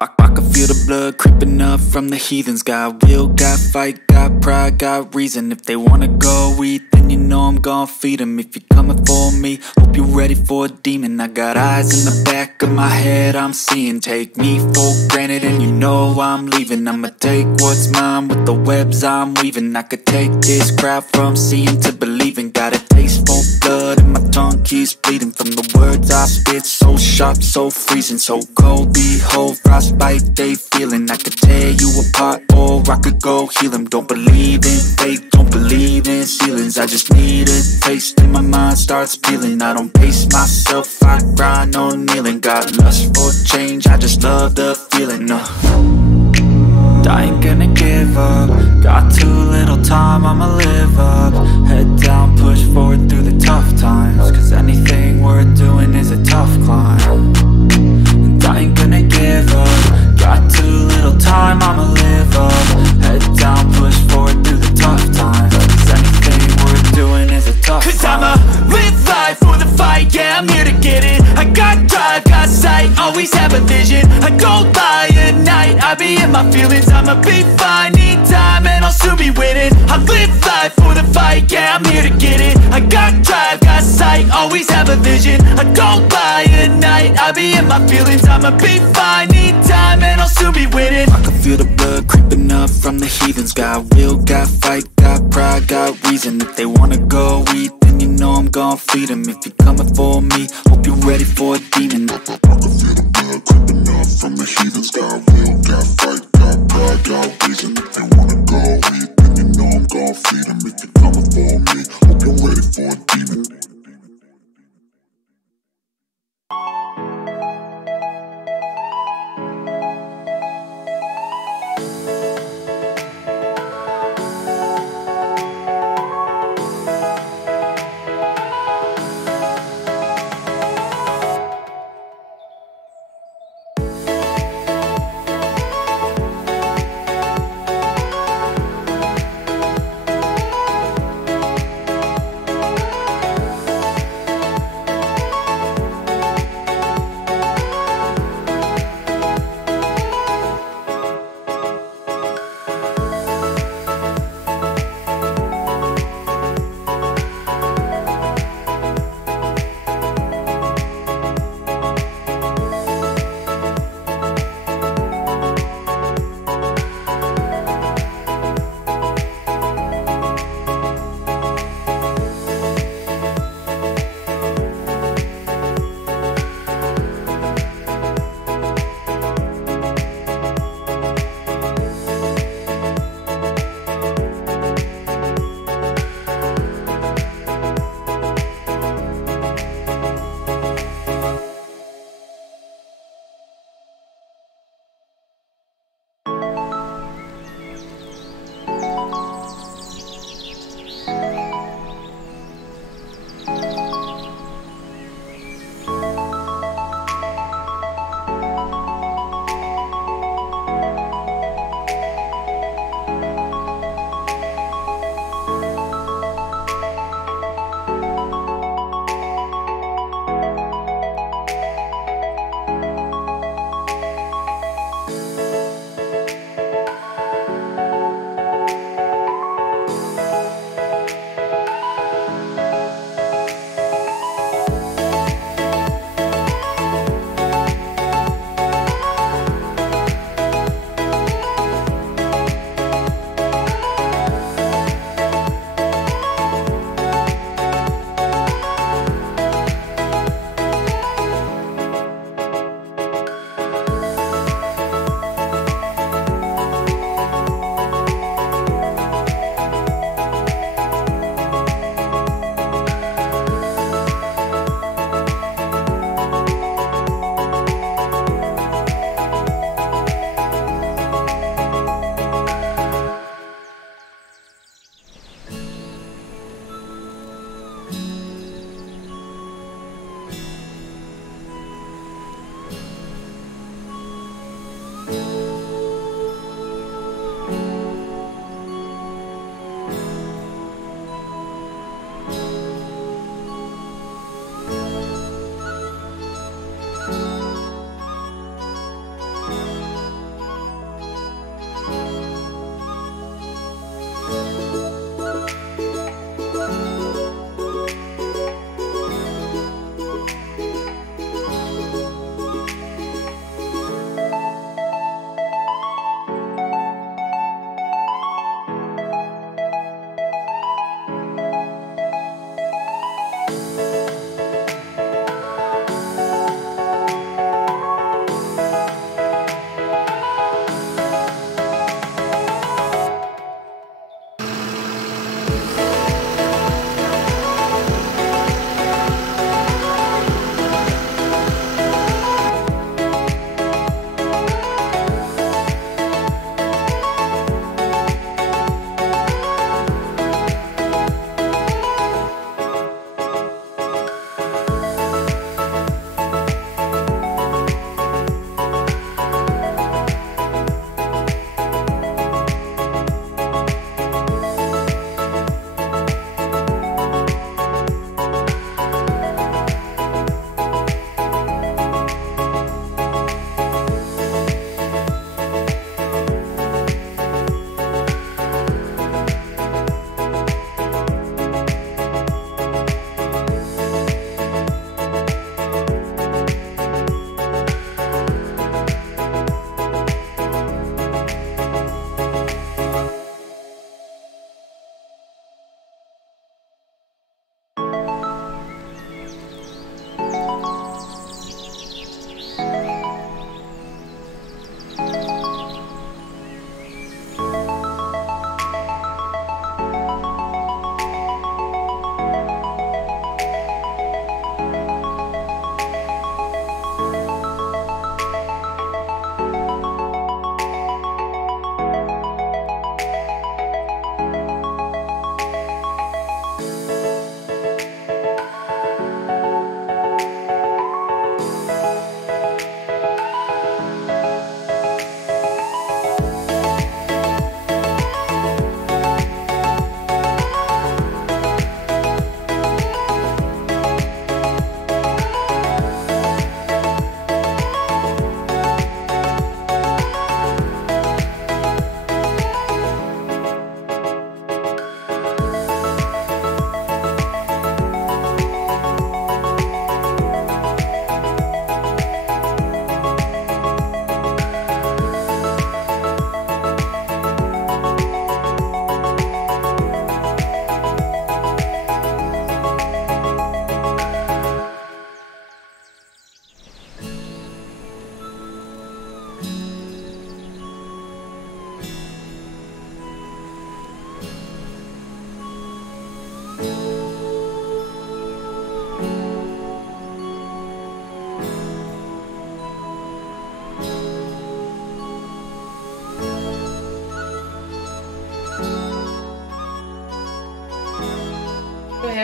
I can feel the blood creeping up from the heathens. Got will, got fight, got pride, got reason. If they wanna go eat, then you know I'm gon' feed them. If you're coming for me, hope you're ready for a demon. I got eyes in the back of my head, I'm seeing. Take me for granted and you know I'm leaving. I'ma take what's mine with the webs I'm weaving. I could take this crowd from seeing to believing. Got a taste for blood and my tongue keeps bleeding from the words I spit. So sharp, so freezing, so cold. Behold, frostbite they feeling. I could tear you apart or I could go heal them. Don't believe in fate, don't believe in ceilings. I just need a taste and my mind starts peeling. I don't pace myself, I grind on kneeling. Got lust for change, I just love the feeling. I ain't gonna give up. Got too little time, I'ma live up. Head down, push forward through the tough times. Cause anything worth doing is a tough climb. And I ain't gonna give up. Got too little time, I'ma live up. Head down, push forward through the tough times. Cause anything worth doing is a tough climb. Cause I'ma live life for the fight, yeah, I'm here to get it. I got drive, got sight, always have a vision. I don't lie at night, I be in my feelings. I'ma be fine, need time and I'll soon be winning. I live life for the fight, yeah, I'm here to get it. I got drive, got sight, always have a vision. I don't lie at night, I be in my feelings. I'ma be fine, need time and I'll soon be winning. I can feel the blood creeping up from the heathens. Got will, got fight, got pride, got reason. If they wanna go eat, then you know I'm gon' feed them. If you're coming for me, hope you're ready for a demon. I can feel the blood creeping up from the heathens. Got will, got fight, got pride, got reason. If they wanna go eat, then you know I'm gon' feed them. If you're coming for me, hope you're ready for a demon.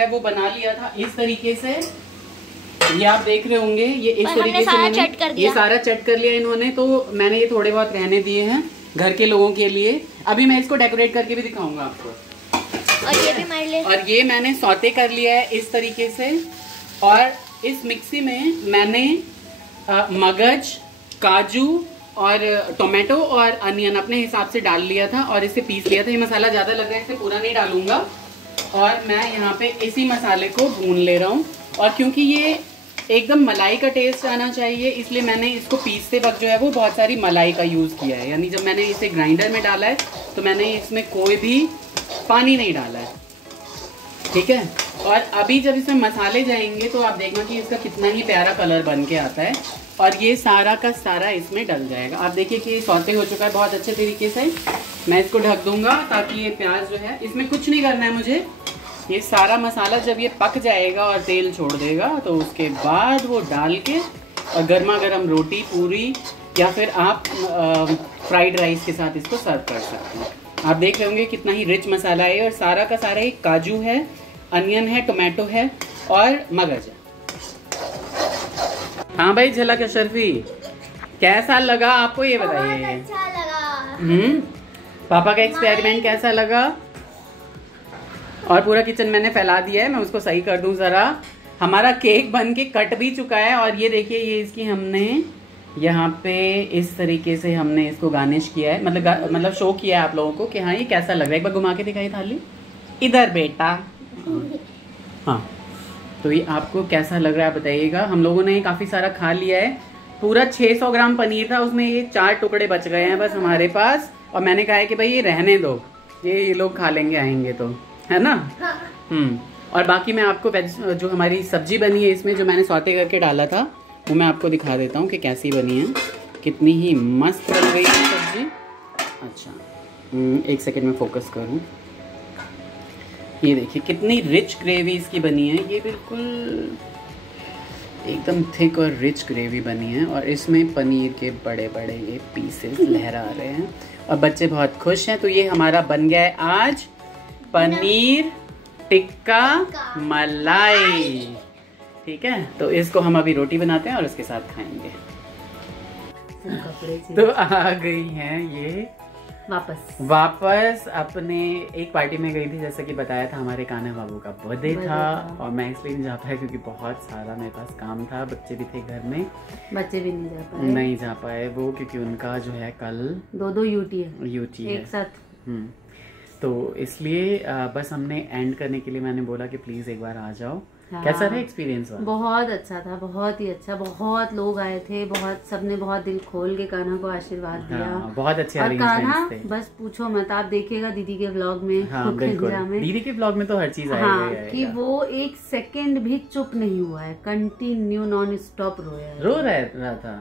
है वो बना लिया था इस तरीके से। ये आप देख रहे होंगे, ये इस तरीके से ये सारा चट कर लिया इन्होंने। तो मैंने ये थोड़े बहुत रहने दिए हैं घर के लोगों के लिए। अभी मैं इसको डेकोरेट करके भी दिखाऊंगा आपको। और ये भी हमारे लिए। और ये मैंने सौते कर लिया है इस तरीके से। और इस मिक्सी में मैंने मगज, काजू और टोमेटो और अनियन अपने हिसाब से डाल लिया था और इसे पीस लिया था। ये मसाला ज़्यादा लग रहा है, इसे पूरा नहीं डालूंगा। और मैं यहाँ पे इसी मसाले को भून ले रहा हूँ। और क्योंकि ये एकदम मलाई का टेस्ट आना चाहिए, इसलिए मैंने इसको पीसते वक्त जो है वो बहुत सारी मलाई का यूज़ किया है। यानी जब मैंने इसे ग्राइंडर में डाला है तो मैंने इसमें कोई भी पानी नहीं डाला है, ठीक है। और अभी जब इसमें मसाले जाएंगे तो आप देखना कि इसका कितना ही प्यारा कलर बन के आता है और ये सारा का सारा इसमें डल जाएगा। आप देखिए कि सौते हो चुका है बहुत अच्छे तरीके से। मैं इसको ढक दूंगा ताकि ये प्याज जो है, इसमें कुछ नहीं करना है मुझे। ये सारा मसाला जब ये पक जाएगा और तेल छोड़ देगा तो उसके बाद वो डाल के और गर्मा गर्म रोटी, पूरी या फिर आप फ्राइड राइस के साथ इसको सर्व कर सकते हैं। आप देख रहे होंगे कितना ही रिच मसाला है और सारा का सारा ही काजू है, अनियन है, टोमेटो है और मगज है। हाँ भाई झलक अशरफी, कैसा लगा आपको ये बताइए। अच्छा लगा। पापा का एक्सपेरिमेंट कैसा लगा। और पूरा किचन मैंने फैला दिया है, मैं उसको सही कर दूं जरा। हमारा केक बन के कट भी चुका है और ये देखिए ये इसकी हमने यहाँ पे इस तरीके से हमने इसको गार्निश किया है, मतलब शो किया है आप लोगों को कि हाँ ये कैसा लग रहा है। एक बार घुमा के दिखाई थाली, इधर बेटा। हाँ तो ये आपको कैसा लग रहा है बताइएगा। हम लोगों ने काफ़ी सारा खा लिया है। पूरा 600 ग्राम पनीर था, उसमें ये 4 टुकड़े बच गए हैं बस हमारे पास। और मैंने कहा है कि भाई ये रहने दो, ये लोग खा लेंगे आएंगे तो, है ना। और बाकी मैं आपको वेज जो हमारी सब्जी बनी है इसमें जो मैंने सौते करके डाला था वो मैं आपको दिखा देता हूँ कि कैसी बनी है। कितनी ही मस्त बन गई है सब्जी। अच्छा एक सेकंड में फोकस करूँ। ये देखिए कितनी रिच ग्रेवी इसकी बनी है। ये बिल्कुल एकदम थिक और रिच ग्रेवी बनी है और इसमें पनीर के बड़े बड़े ये पीसेस लहरा रहे हैं और बच्चे बहुत खुश हैं। तो ये हमारा बन गया है आज पनीर टिक्का मलाई, ठीक है। तो इसको हम अभी रोटी बनाते हैं और उसके साथ खाएंगे। तो आ गई हैं ये वापस अपने एक पार्टी में गई थी, जैसे कि बताया था हमारे कान्हा बाबू का बर्थडे था और मैं इसलिए नहीं जा पाया क्योंकि बहुत सारा मेरे पास काम था। बच्चे भी थे घर में, बच्चे भी नहीं जा पाए वो क्योंकि उनका जो है कल 2 यूटी है एक साथ। तो इसलिए बस हमने एंड करने के लिए मैंने बोला कि प्लीज एक बार आ जाओ। हाँ। कैसा रहा एक्सपीरियंस? बहुत अच्छा था, बहुत ही अच्छा। बहुत लोग आए थे, बहुत सबने बहुत दिल खोल के कान्हा को आशीर्वाद दिया। हाँ, बहुत अच्छे और कान्हा बस पूछो मत, आप देखिएगा दीदी के व्लॉग में। हाँ, में दीदी के व्लॉग में तो हर चीज आएगा। हाँ, कि वो एक सेकंड भी चुप नहीं हुआ है, कंटिन्यू नॉन स्टॉप रो रहा था।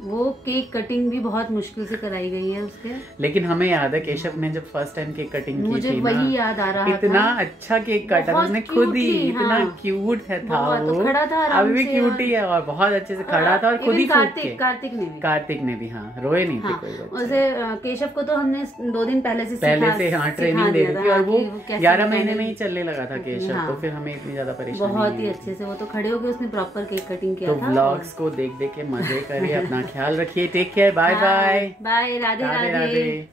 वो केक कटिंग भी बहुत मुश्किल से कराई गई है उसके। लेकिन हमें याद है केशव ने जब फर्स्ट टाइम केक कटिंग की मुझे वही याद आ रहा था। इतना अच्छा केक काटा उसने खुद ही, इतना क्यूट था वो, तो खड़ा था अभी भी क्यूट ही है और बहुत अच्छे से खड़ा था और खुद ही कार्तिक ने भी हाँ रोए नहीं थे कोई। उसे केशव को तो हमने 2 दिन पहले से ट्रेनिंग दे दी थी और वो 11 महीने में ही चलने लगा था केशव। तो फिर हमें इतनी ज्यादा परेशानी बहुत ही अच्छे से वो तो खड़े हो गए, उसने प्रॉपर केक कटिंग किया था। तो व्लॉग्स को देख के मजे करिए, अपना ख्याल रखिए, take care, bye bye, Radhe Radhe.